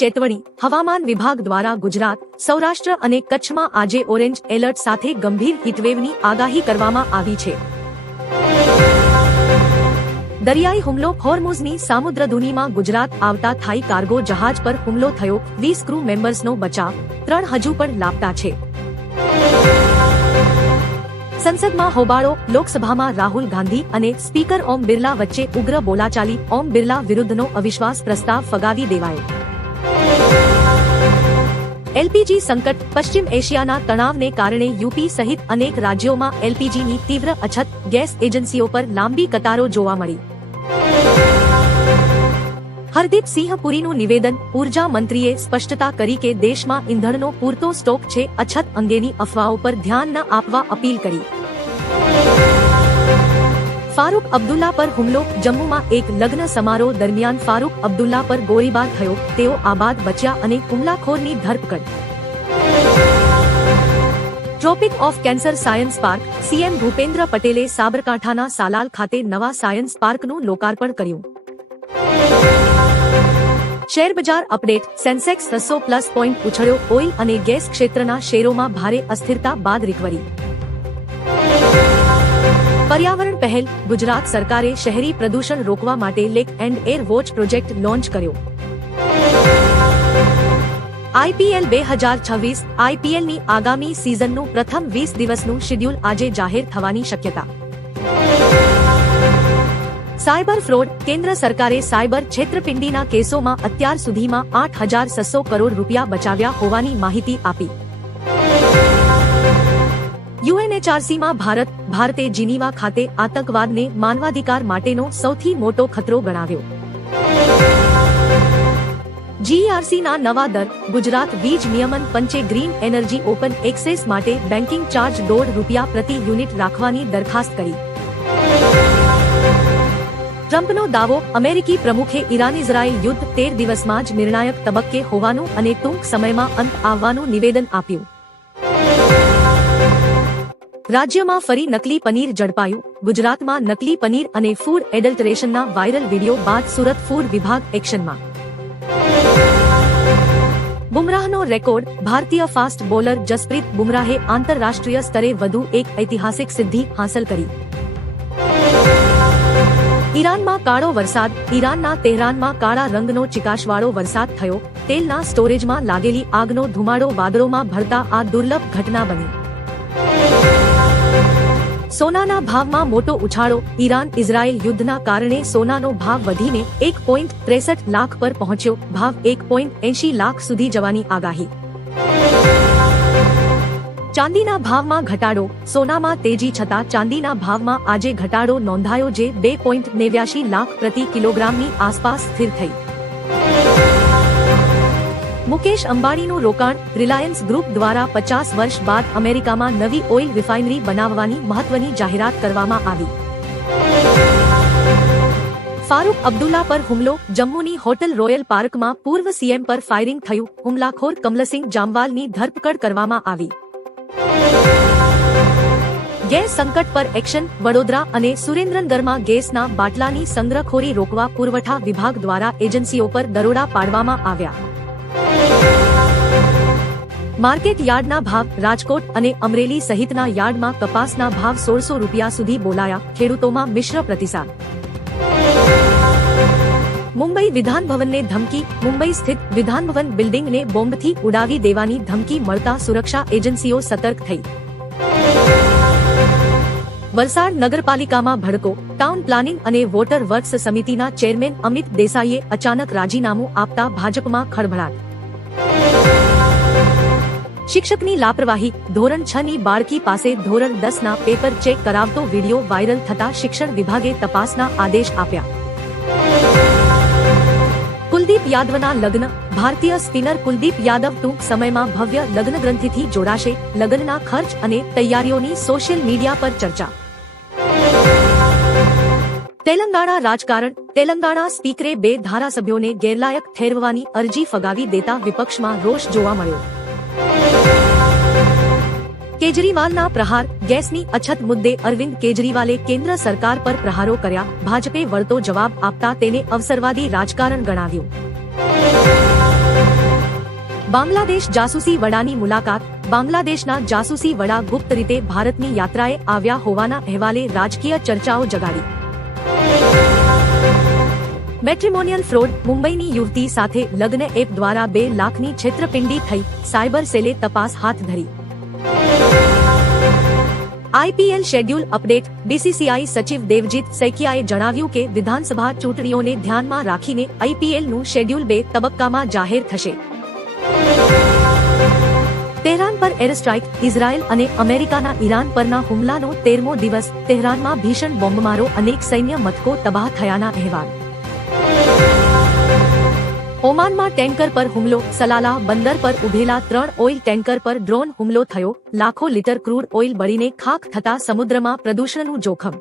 ચેતવણી હવામાન વિભાગ દ્વારા ગુજરાત, સૌરાષ્ટ્ર અને કચ્છમાં આજે ઓરેન્જ એલર્ટ સાથે ગંભીર હીટવેવની આગાહી કરવામાં આવી છે. દરિયાઈ હુમલો હોર્મુઝની સામુદ્રધુનીમાં ગુજરાત આવતા થાઈ કાર્ગો જહાજ પર હુમલો થયો, 20 ક્રૂ મેમ્બર્સનો બચાવ, 3 હજુ પણ લાપતા છે. સંસદમાં હોબાળો, લોકસભામાં રાહુલ ગાંધી અને સ્પીકર ઓમ બિરલા વચ્ચે ઉગ્ર બોલાચાલી, ઓમ બિરલા વિરુદ્ધનો અવિશ્વાસ પ્રસ્તાવ ફગાવી દેવાયો. એલપીજી સંકટ, પશ્ચિમ એશિયાના તણાવને કારણે યુપી સહિત અનેક રાજ્યોમાં એલપીજીની તીવ્ર અછત, ગેસ એજન્સીઓ પર લાંબી કતારો જોવા મળી. હરદીપ સિંહ પુરીનું નિવેદન, ઉર્જા મંત્રીએ સ્પષ્ટતા કરી કે દેશમાં ઇંધણનો પૂરતો સ્ટોક છે, અછત અંગેની અફવાઓ પર ધ્યાન ન આપવા અપીલ કરી. ફારૂક અબ્દુલ્લા પર હુમલો, જમ્મુમાં એક લગ્ન સમારોહ દરમિયાન ફારૂક અબ્દુલ્લા પર ગોળીબાર થયો, તેઓ આબાદ બચ્યા અને હુમલાખોરની ધરપકડ. Tropic of cancer science park, CM Bhupendra પટેલે સાબરકાંઠાના સાલાલ ખાતે નવા સાયન્સ પાર્કનું લોકાર્પણ કર્યું. શેરબજાર અપડેટ, સેન્સેક્સ 600+ પોઈન્ટ ઉછળ્યો, ઓઇલ અને ગેસ ક્ષેત્રના શેરોમાં ભારે અસ્થિરતા બાદ રિકવરી. પર્યાવરણ પહેલ, ગુજરાત સરકારે શહેરી પ્રદૂષણ રોકવા માટે lake and air watch project launch કર્યો. આઈપીએલ 2026, આઈપીએલની આગામી સિઝનનું પ્રથમ 20 દિવસનું શેડ્યુલ આજે જાહેર થવાની શક્યતા. સાયબર ફ્રોડ, કેન્દ્ર સરકારે સાયબર છેતરપિંડીના કેસોમાં અત્યાર સુધીમાં 8,600 કરોડ રૂપિયા બચાવ્યા હોવાની માહિતી આપી. યુએનએચઆરસીમાં ભારતે જીનીવા ખાતે આતંકવાદને માનવાધિકાર માટેનો સૌથી મોટો ખતરો ગણાવ્યો. જીઈઆરસીના નવા દર, ગુજરાત વીજ નિયમન પંચે ગ્રીન એનર્જી ઓપન એક્સેસ માટે બેન્કિંગ ચાર્જ ₹1.5 પ્રતિ યુનિટ રાખવાની દરખાસ્ત કરી. ટ્રમ્પનો દાવો, અમેરિકી પ્રમુખે ઈરાન-ઇઝરાયેલ યુદ્ધ 13 દિવસમાં જ નિર્ણાયક તબક્કે હોવાનું અને ટૂંક સમયમાં અંત આવવાનું નિવેદન આપ્યું. રાજ્યમાં ફરી નકલી પનીર ઝડપાયું, ગુજરાતમાં નકલી પનીર અને ફૂડ એડલ્ટરેશનના વાયરલ વીડિયો બાદ સુરત ફૂડ વિભાગ એક્શનમાં. બુમરાહનો રેકોર્ડ, ભારતીય ફાસ્ટ બોલર જસપ્રીત બુમરાહે આંતરરાષ્ટ્રીય સ્તરે વધુ એક ઐતિહાસિક સિદ્ધિ હાંસલ કરી. ઈરાનમાં કાળો વરસાદ, ઈરાનના તેહરાનમાં કાળા રંગનો ચિકાશવાળો વરસાદ થયો, તેલના સ્ટોરેજમાં લાગેલી આગનો ધુમાડો વાદળોમાં ભળતા આ દુર્લભ ઘટના બની. સોનાના ભાવમાં મોટો ઉછાળો, ઈરાન-ઇઝરાયેલ યુદ્ધના કારણે સોનાનો ભાવ વધીને 1.63 લાખ પર પહોંચ્યો, ભાવ 1.80 લાખ સુધી જવાની આગાહી. ચાંદીના ભાવમાં ઘટાડો, સોનામાં તેજી છતાં ચાંદીના ભાવમાં આજે ઘટાડો નોંધાયો, જે 2.89 લાખ પ્રતિ કિલોગ્રામની આસપાસ સ્થિર થઈ. મુકેશ અંબાણીનું રોકાણ, રિલાયન્સ ગ્રુપ દ્વારા 50 વર્ષ બાદ અમેરિકામાં નવી ઓઇલ રિફાઇનરી બનાવવાની મહત્વની જાહેરાત કરવામાં આવી. ફારૂક અબ્દુલ્લા પર હુમલો, જમ્મુની હોટલ રોયલ પાર્કમાં પૂર્વ સીએમ પર ફાયરિંગ થયું, હુમલાખોર કમલસિંહ જામવાલની ધરપકડ કરવામાં આવી. ગેસ સંકટ પર એક્શન, વડોદરા અને સુરેન્દ્રનગરમાં ગેસના બાટલાની સંગ્રહખોરી રોકવા પુરવઠા વિભાગ દ્વારા એજન્સીઓ પર દરોડા પાડવામાં આવ્યા. માર્કેટ યાર્ડના ભાવ, રાજકોટ અને અમરેલી સહિતના યાર્ડમાં કપાસના ભાવ 1600 રૂપિયા સુધી બોલાયા, ખેડૂતોમાં મિશ્ર પ્રતિસાદ. મુંબઈ વિધાનભવનને ધમકી, મુંબઈ સ્થિત વિધાનભવન બિલ્ડિંગને બોમ્બથી ઉડાવી દેવાની ધમકી મળતા સુરક્ષા એજન્સીઓ સતર્ક થઈ. વલસાડ નગરપાલિકામાં ભડકો, ટાઉન પ્લાનિંગ અને વોટર વર્ક્સ સમિતિના ચેરમેન અમિત દેસાઈએ અચાનક રાજીનામું આપતા ભાજપમાં ખળભળાટ. શિક્ષકની લાપરવાહી, ધોરણ 6ની બાળકી પાસે ધોરણ 10ના પેપર ચેક કરાવતો વિડીયો વાયરલ થતા શિક્ષણ વિભાગે તપાસના આદેશ આપ્યા. કુલદીપ યાદવના લગ્ન, ભારતીય સ્પિનર કુલદીપ યાદવ ટૂંક સમયમાં ભવ્ય લગ્નગ્રંથિથી જોડાશે, લગ્નના ખર્ચ અને તૈયારીઓની સોશિયલ મીડિયા પર ચર્ચા. તેલંગાણા રાજકારણ, તેલંગાણા સ્પીકરે 2 ધારાસભ્યોને ગેરલાયક ઠેરવવાની અરજી ફગાવી દેતા વિપક્ષમાં રોષ જોવા મળ્યો. કેજરીવાલના પ્રહાર, ગેસની અછત મુદ્દે અરવિંદ કેજરીવાલે કેન્દ્ર સરકાર પર પ્રહારો કર્યા, ભાજપે વળતો જવાબ આપતા તેને અવસરવાદી રાજકારણ ગણાવ્યું. બાંગ્લાદેશ જાસૂસી વડાની મુલાકાત. બાંગ્લાદેશના જાસૂસી વડા ગુપ્ત રીતે ભારતની યાત્રાએ આવ્યા હોવાના અહેવાલે રાજકીય ચર્ચાઓ જગાડી. Matrimonial fraud. મુંબઈની યુવતી સાથે લગ્ન એપ દ્વારા 2 લાખની છેતરપિંડી થઈ. સાયબર સેલે તપાસ હાથ ધરી. IPL schedule update. બીસીસીઆઈ સચિવ દેવજીત સૈકિયાએ જણાવ્યું કે વિધાનસભા ચૂંટણીઓને ધ્યાનમાં રાખીને આઈપીએલનું શેડ્યુલ 2 તબક્કામાં જાહેર થશે. તેહરાન પર એર સ્ટ્રાઇક. ઇઝરાયલ અને અમેરિકાના ઈરાન પરના હુમલાનો 13મો દિવસ. તેહરાનમાં ભીષણ બોમ્બમારો, અનેક સૈન્ય મથકો તબાહ થયાના અહેવાલ. ઓમાનમાં ટેન્કર પર હુમલો. સલાલા બંદર પર ઉભેલા 3 ઓઇલ ટેન્કર પર ડ્રોન હુમલો થયો. લાખો લીટર ક્રૂડ ઓઇલ બળીને ખાખ થતા સમુદ્રમાં પ્રદૂષણનું જોખમ.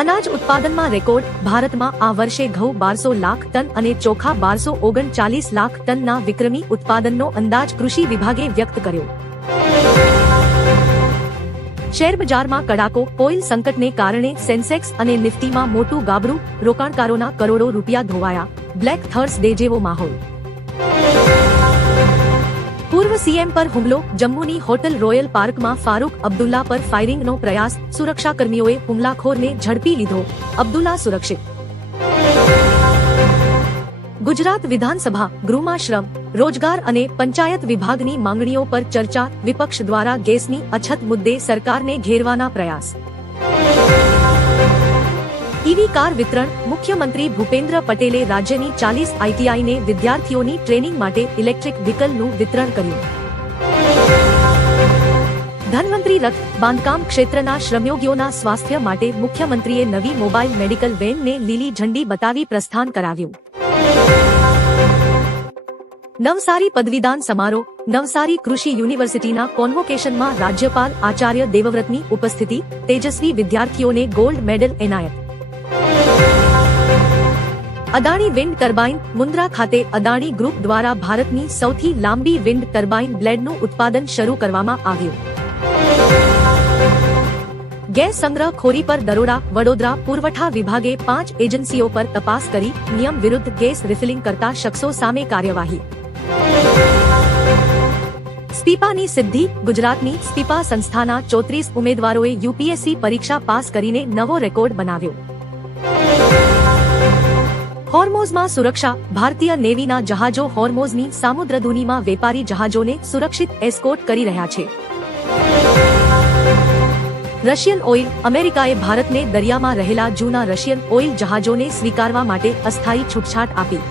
અનાજ ઉત્પાદનમાં રેકોર્ડ. ભારતમાં આ વર્ષે ઘઉં 1200 લાખ ટન અને ચોખા 1239 લાખ ટનના વિક્રમી ઉત્પાદનનો અંદાજ કૃષિ વિભાગે વ્યક્ત કર્યો. શેરબજારમાં કડાકો. ઓઇલ સંકટને કારણે સેન્સેક્સ અને નિફ્ટીમાં મોટું ગાબડું. રોકાણકારોના કરોડો રૂપિયા ધોવાયા. બ્લેક થર્સડે જેવો માહોલ. પૂર્વ સીએમ પર હુમલો. જમ્મુની હોટલ રોયલ પાર્કમાં ફારૂક અબ્દુલ્લા પર ફાયરિંગનો પ્રયાસ. સુરક્ષાકર્મીઓએ હુમલાખોરને ઝડપી લીધો. અબ્દુલ્લા સુરક્ષિત. ગુજરાત વિધાનસભા ગૃહમાં શ્રમ, રોજગાર અને પંચાયત વિભાગની માંગણીઓ પર ચર્ચા. વિપક્ષ દ્વારા ગેસની અછત મુદ્દે સરકારને ઘેરવાના પ્રયાસ. ઈવી કાર વિતરણ. મુખ્યમંત્રી ભૂપેન્દ્ર પટેલે રાજ્યની 40 આઈટીઆઈને વિદ્યાર્થીઓની ટ્રેનિંગ માટે ઇલેક્ટ્રિક વ્હીકલનું વિતરણ કર્યું. ધન્વંતરી રથ. બાંધકામ ક્ષેત્રના શ્રમયોગીઓના સ્વાસ્થ્ય માટે મુખ્યમંત્રીએ નવી મોબાઈલ મેડિકલ વેનને લીલી ઝંડી બતાવી પ્રસ્થાન કરાવ્યું. નવસારી પદવીદાન સમારોહ. નવસારી કૃષિ યુનિવર્સિટીના કોન્વોકેશનમાં રાજ્યપાલ આચાર્ય દેવવ્રતની ઉપસ્થિતિ. તેજસ્વી વિદ્યાર્થીઓને ગોલ્ડ મેડલ એનાયત. Adani wind turbine. મુન્દ્રા ખાતે અદાણી ગ્રુપ દ્વારા ભારતની સૌથી લાંબી વિન્ડ ટર્બાઇન બ્લેડનું ઉત્પાદન શરૂ કરવામાં આવ્યું. ગેસ સંગ્રહખોરી પર દરોડા. વડોદરા પુરવઠા વિભાગે 5 એજન્સીઓ પર તપાસ કરી. નિયમ વિરુદ્ધ ગેસ રિફિલિંગ કરતા શખ્સો સામે કાર્યવાહી. સ્પીપાની સિદ્ધિ. ગુજરાતની સ્પીપા સંસ્થાના 34 ઉમેદવારોએ યુપીએસસી પરીક્ષા પાસ કરીને નવો રેકોર્ડ બનાવ્યો. હોર્મોઝમાં સુરક્ષા. ભારતીય નેવીના જહાજો હોર્મોઝની સામુદ્રધુનીમાં વેપારી જહાજોને સુરક્ષિત એસ્કોર્ટ કરી રહ્યા છે. Russian oil. અમેરિકાએ ભારતને દરિયામાં રહેલા જૂના રશિયન ઓઇલ જહાજોને સ્વીકારવા માટે અસ્થાયી છૂટછાટ આપી.